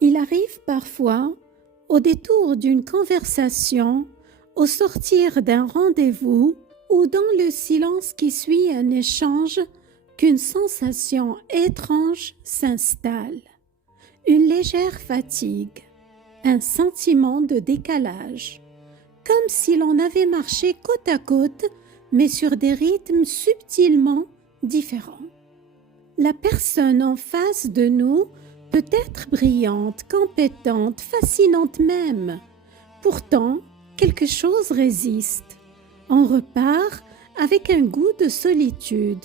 Il arrive parfois, au détour d'une conversation, au sortir d'un rendez-vous ou dans le silence qui suit un échange, qu'une sensation étrange s'installe. Une légère fatigue, un sentiment de décalage, comme si l'on avait marché côte à côte, mais sur des rythmes subtilement différents. La personne en face de nous peut être brillante, compétente, fascinante même. Pourtant, quelque chose résiste. On repart avec un goût de solitude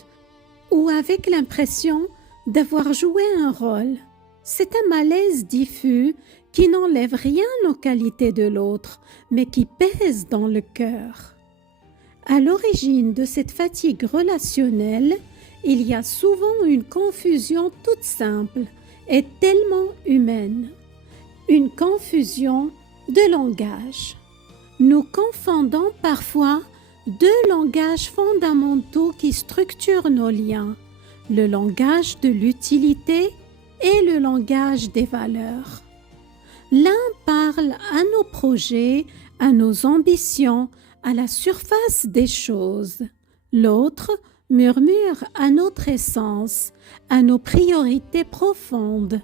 ou avec l'impression d'avoir joué un rôle. C'est un malaise diffus qui n'enlève rien aux qualités de l'autre, mais qui pèse dans le cœur. À l'origine de cette fatigue relationnelle, il y a souvent une confusion toute simple et tellement humaine. Une confusion de langage. Nous confondons parfois deux langages fondamentaux qui structurent nos liens, le langage de l'utilité et le langage des valeurs. L'un parle à nos projets, à nos ambitions, à la surface des choses. L'autre murmure à notre essence, à nos priorités profondes,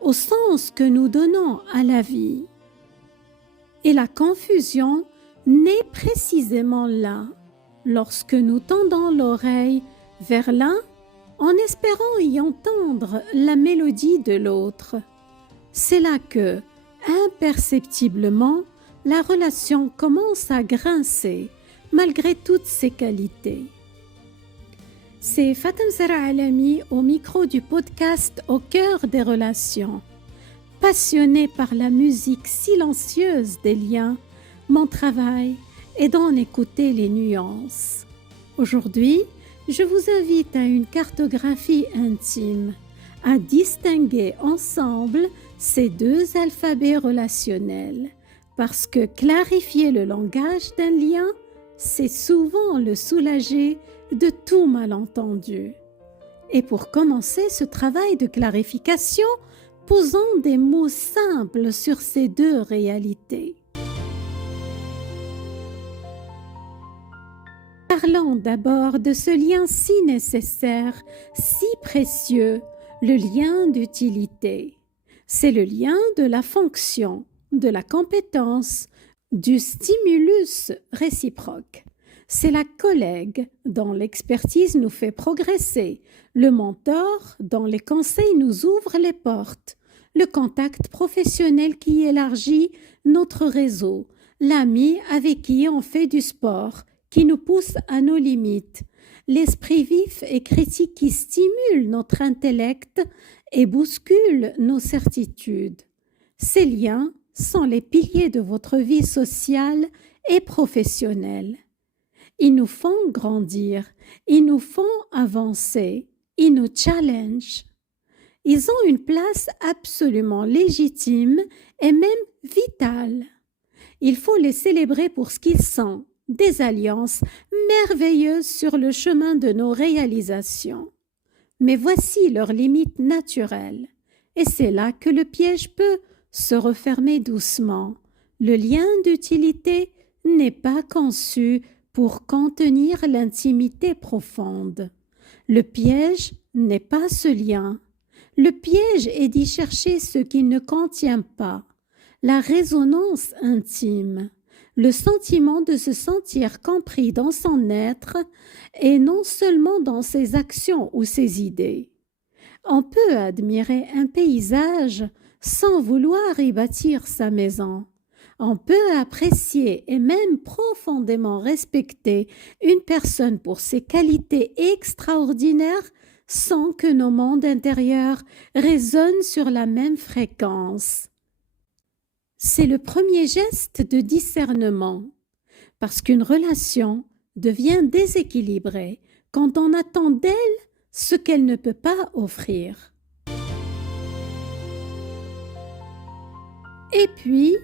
au sens que nous donnons à la vie. Et la confusion naît précisément là, lorsque nous tendons l'oreille vers l'un en espérant y entendre la mélodie de l'autre. C'est là que, imperceptiblement, la relation commence à grincer, malgré toutes ses qualités. C'est Fatem Zahra Alami au micro du podcast Au cœur des relations. Passionnée par la musique silencieuse des liens, mon travail est d'en écouter les nuances. Aujourd'hui, je vous invite à une cartographie intime, à distinguer ensemble ces deux alphabets relationnels, parce que clarifier le langage d'un lien, c'est souvent le soulager de tout malentendu. Et pour commencer ce travail de clarification, posons des mots simples sur ces deux réalités. Parlons d'abord de ce lien si nécessaire, si précieux, le lien d'utilité. C'est le lien de la fonction, de la compétence, du stimulus réciproque. C'est la collègue dont l'expertise nous fait progresser, le mentor dont les conseils nous ouvrent les portes, le contact professionnel qui élargit notre réseau, l'ami avec qui on fait du sport, qui nous pousse à nos limites, l'esprit vif et critique qui stimule notre intellect et bouscule nos certitudes. Ces liens sont les piliers de votre vie sociale et professionnelle. Ils nous font grandir, ils nous font avancer, ils nous challengent. Ils ont une place absolument légitime et même vitale. Il faut les célébrer pour ce qu'ils sont, des alliances merveilleuses sur le chemin de nos réalisations. Mais voici leurs limites naturelles, et c'est là que le piège peut se refermer doucement. Le lien d'utilité n'est pas conçu pour contenir l'intimité profonde. Le piège n'est pas ce lien. Le piège est d'y chercher ce qui ne contient pas, la résonance intime, le sentiment de se sentir compris dans son être et non seulement dans ses actions ou ses idées. On peut admirer un paysage sans vouloir y bâtir sa maison. On peut apprécier et même profondément respecter une personne pour ses qualités extraordinaires sans que nos mondes intérieurs résonnent sur la même fréquence. C'est le premier geste de discernement, parce qu'une relation devient déséquilibrée quand on attend d'elle ce qu'elle ne peut pas offrir. Et puis,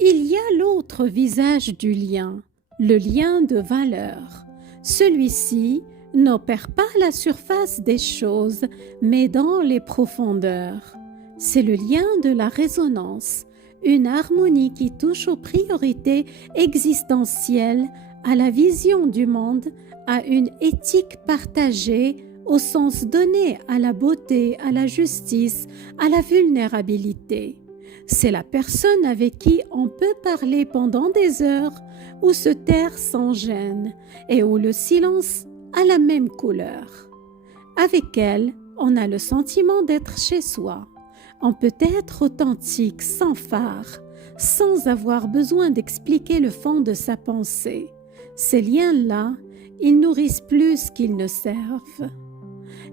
il y a l'autre visage du lien, le lien de valeur. Celui-ci n'opère pas à la surface des choses, mais dans les profondeurs. C'est le lien de la résonance, une harmonie qui touche aux priorités existentielles, à la vision du monde, à une éthique partagée, au sens donné à la beauté, à la justice, à la vulnérabilité. C'est la personne avec qui on peut parler pendant des heures ou se taire sans gêne et où le silence a la même couleur. Avec elle, on a le sentiment d'être chez soi. On peut être authentique, sans phare, sans avoir besoin d'expliquer le fond de sa pensée. Ces liens-là, ils nourrissent plus qu'ils ne servent.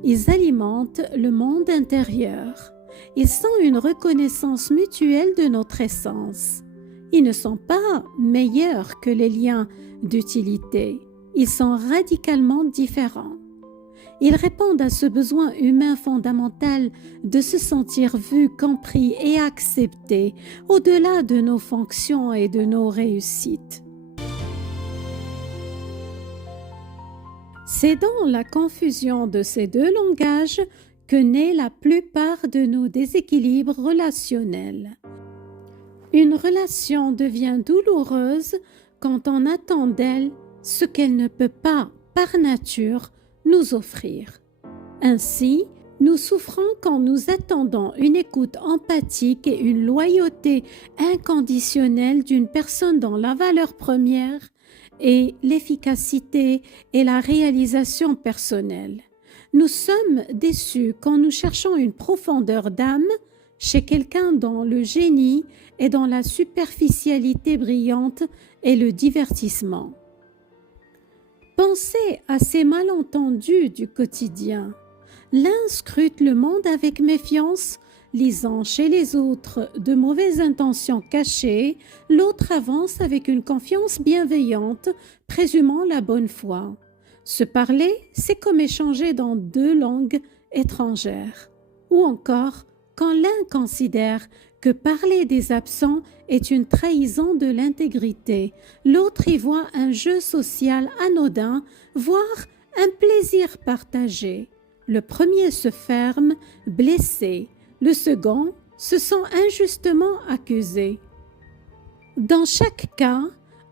Ils alimentent le monde intérieur. Ils sont une reconnaissance mutuelle de notre essence. Ils ne sont pas meilleurs que les liens d'utilité. Ils sont radicalement différents. Ils répondent à ce besoin humain fondamental de se sentir vu, compris et accepté au-delà de nos fonctions et de nos réussites. C'est dans la confusion de ces deux langages que naît la plupart de nos déséquilibres relationnels. Une relation devient douloureuse quand on attend d'elle ce qu'elle ne peut pas, par nature, nous offrir. Ainsi, nous souffrons quand nous attendons une écoute empathique et une loyauté inconditionnelle d'une personne dont la valeur première est l'efficacité et la réalisation personnelle. Nous sommes déçus quand nous cherchons une profondeur d'âme chez quelqu'un dont le génie est dans la superficialité brillante et le divertissement. Pensez à ces malentendus du quotidien. L'un scrute le monde avec méfiance, lisant chez les autres de mauvaises intentions cachées, l'autre avance avec une confiance bienveillante, présumant la bonne foi. Se parler, c'est comme échanger dans deux langues étrangères. Ou encore, quand l'un considère que parler des absents est une trahison de l'intégrité, l'autre y voit un jeu social anodin, voire un plaisir partagé. Le premier se ferme, blessé. Le second se sent injustement accusé. Dans chaque cas,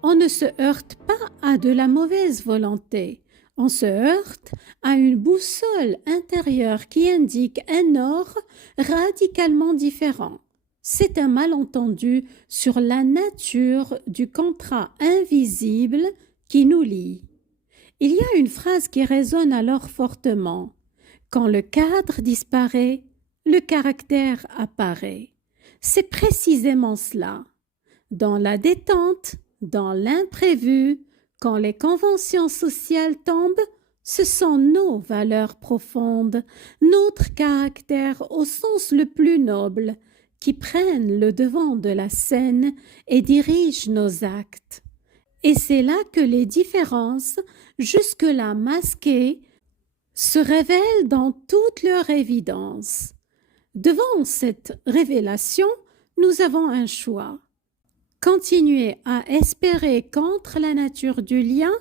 on ne se heurte pas à de la mauvaise volonté. On se heurte à une boussole intérieure qui indique un nord radicalement différent. C'est un malentendu sur la nature du contrat invisible qui nous lie. Il y a une phrase qui résonne alors fortement. Quand le cadre disparaît, le caractère apparaît. C'est précisément cela. Dans la détente, dans l'imprévu, quand les conventions sociales tombent, ce sont nos valeurs profondes, notre caractère au sens le plus noble, qui prennent le devant de la scène et dirigent nos actes. Et c'est là que les différences, jusque-là masquées, se révèlent dans toute leur évidence. Devant cette révélation, nous avons un choix. Continuer à espérer contre la nature du lien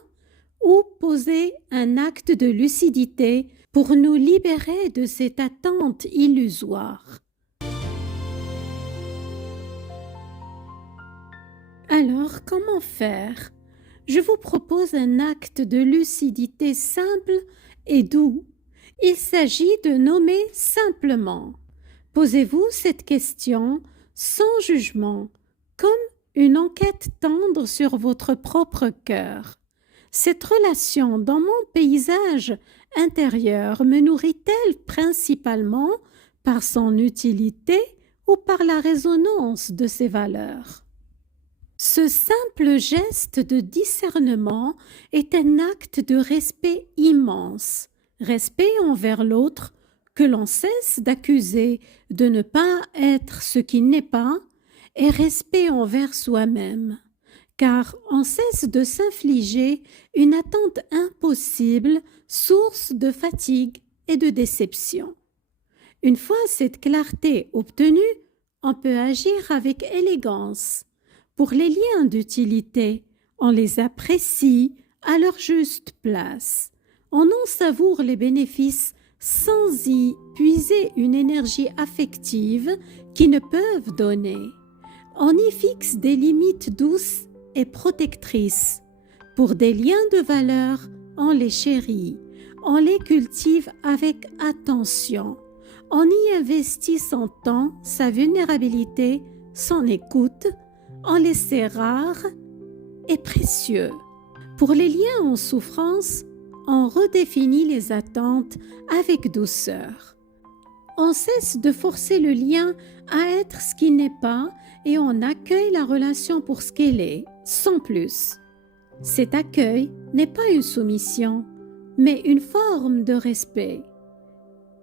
ou poser un acte de lucidité pour nous libérer de cette attente illusoire. Alors, comment faire? Je vous propose un acte de lucidité simple et doux. Il s'agit de nommer simplement. Posez-vous cette question sans jugement, comme une enquête tendre sur votre propre cœur. Cette relation dans mon paysage intérieur me nourrit-elle principalement par son utilité ou par la résonance de ses valeurs? Ce simple geste de discernement est un acte de respect immense, respect envers l'autre que l'on cesse d'accuser de ne pas être ce qu'il n'est pas, et respect envers soi-même, car on cesse de s'infliger une attente impossible, source de fatigue et de déception. Une fois cette clarté obtenue, on peut agir avec élégance. Pour les liens d'utilité, on les apprécie à leur juste place. On en savoure les bénéfices sans y puiser une énergie affective qu'ils ne peuvent donner. On y fixe des limites douces et protectrices. Pour des liens de valeur, on les chérit, on les cultive avec attention. On y investit son temps, sa vulnérabilité, son écoute, on les sait rares et précieux. Pour les liens en souffrance, on redéfinit les attentes avec douceur. On cesse de forcer le lien à être ce qu'il n'est pas et on accueille la relation pour ce qu'elle est, sans plus. Cet accueil n'est pas une soumission, mais une forme de respect.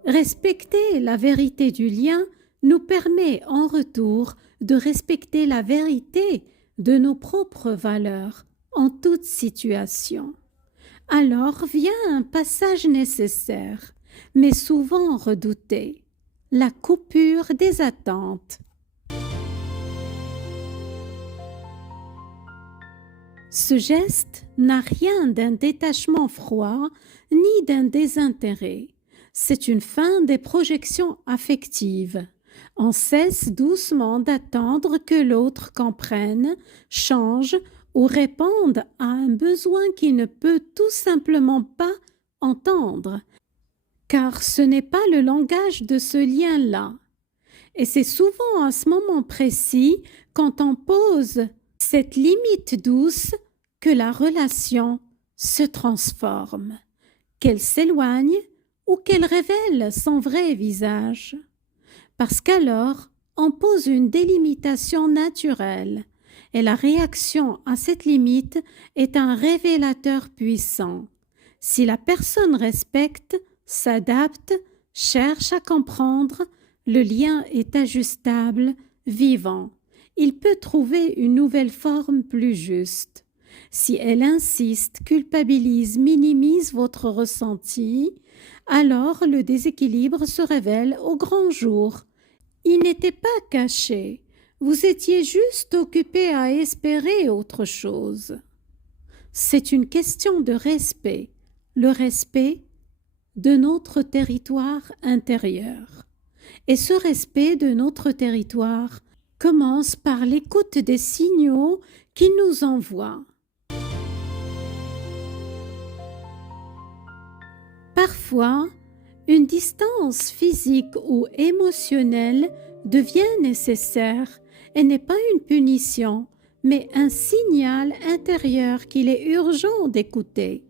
Respecter la vérité du lien nous permet en retour de respecter la vérité de nos propres valeurs en toute situation. Alors vient un passage nécessaire, mais souvent redouté, la coupure des attentes. Ce geste n'a rien d'un détachement froid ni d'un désintérêt. C'est une fin des projections affectives. On cesse doucement d'attendre que l'autre comprenne, change ou réponde à un besoin qu'il ne peut tout simplement pas entendre, car ce n'est pas le langage de ce lien-là. Et c'est souvent à ce moment précis, quand on pose cette limite douce, que la relation se transforme, qu'elle s'éloigne ou qu'elle révèle son vrai visage. Parce qu'alors, on pose une délimitation naturelle, et la réaction à cette limite est un révélateur puissant. Si la personne respecte, s'adapte, cherche à comprendre, le lien est ajustable, vivant. Il peut trouver une nouvelle forme plus juste. Si elle insiste, culpabilise, minimise votre ressenti, alors le déséquilibre se révèle au grand jour. Il n'était pas caché. Vous étiez juste occupé à espérer autre chose. C'est une question de respect, le respect de notre territoire intérieur. Et ce respect de notre territoire commence par l'écoute des signaux qu'il nous envoie. Parfois, une distance physique ou émotionnelle devient nécessaire et n'est pas une punition, mais un signal intérieur qu'il est urgent d'écouter.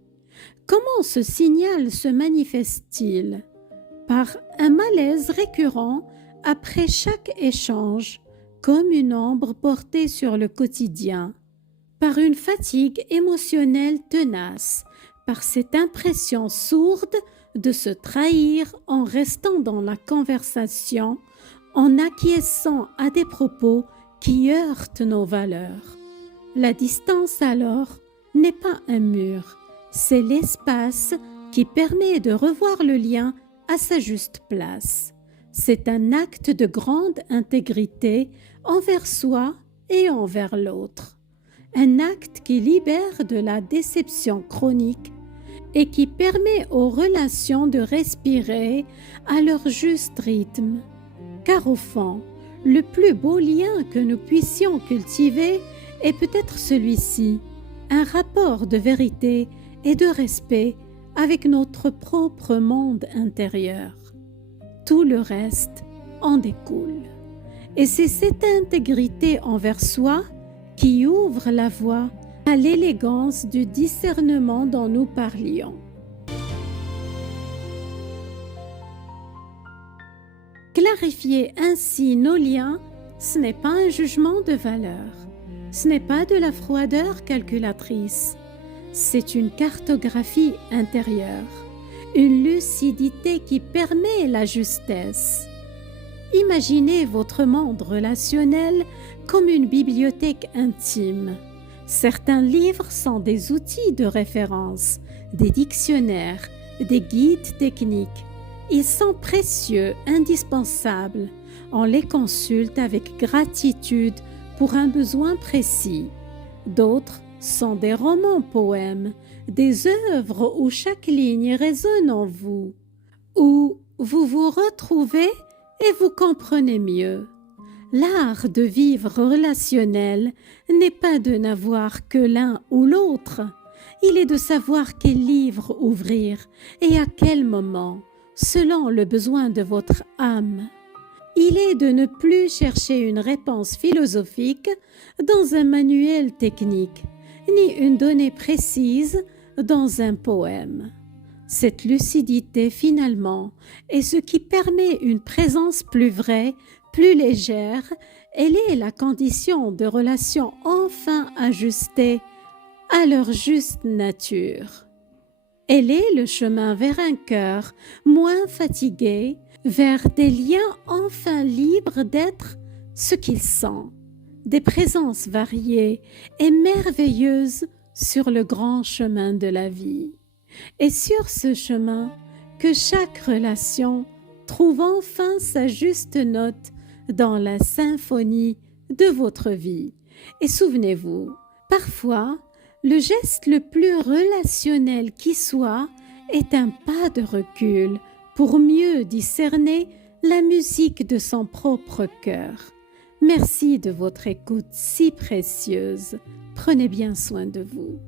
Comment ce signal se manifeste-t-il? Par un malaise récurrent après chaque échange, comme une ombre portée sur le quotidien, par une fatigue émotionnelle tenace, par cette impression sourde de se trahir en restant dans la conversation, en acquiesçant à des propos qui heurtent nos valeurs. La distance alors n'est pas un mur, c'est l'espace qui permet de revoir le lien à sa juste place. C'est un acte de grande intégrité envers soi et envers l'autre. Un acte qui libère de la déception chronique et qui permet aux relations de respirer à leur juste rythme. Car au fond, le plus beau lien que nous puissions cultiver est peut-être celui-ci, un rapport de vérité et de respect avec notre propre monde intérieur. Tout le reste en découle. Et c'est cette intégrité envers soi qui ouvre la voie à l'élégance du discernement dont nous parlions. Clarifier ainsi nos liens, ce n'est pas un jugement de valeur, ce n'est pas de la froideur calculatrice, c'est une cartographie intérieure, une lucidité qui permet la justesse. Imaginez votre monde relationnel comme une bibliothèque intime. Certains livres sont des outils de référence, des dictionnaires, des guides techniques. Ils sont précieux, indispensables. On les consulte avec gratitude pour un besoin précis. D'autres sont des romans-poèmes, des œuvres où chaque ligne résonne en vous, où vous vous retrouvez et vous comprenez mieux. L'art de vivre relationnel n'est pas de n'avoir que l'un ou l'autre. Il est de savoir quel livre ouvrir et à quel moment, selon le besoin de votre âme. Il est de ne plus chercher une réponse philosophique dans un manuel technique, ni une donnée précise dans un poème. Cette lucidité, finalement, est ce qui permet une présence plus vraie, plus légère. Elle est la condition de relations enfin ajustées à leur juste nature. Elle est le chemin vers un cœur moins fatigué, vers des liens enfin libres d'être ce qu'ils sont, des présences variées et merveilleuses sur le grand chemin de la vie. Et sur ce chemin, que chaque relation trouve enfin sa juste note dans la symphonie de votre vie. Et souvenez-vous, parfois, le geste le plus relationnel qui soit est un pas de recul pour mieux discerner la musique de son propre cœur. Merci de votre écoute si précieuse. Prenez bien soin de vous.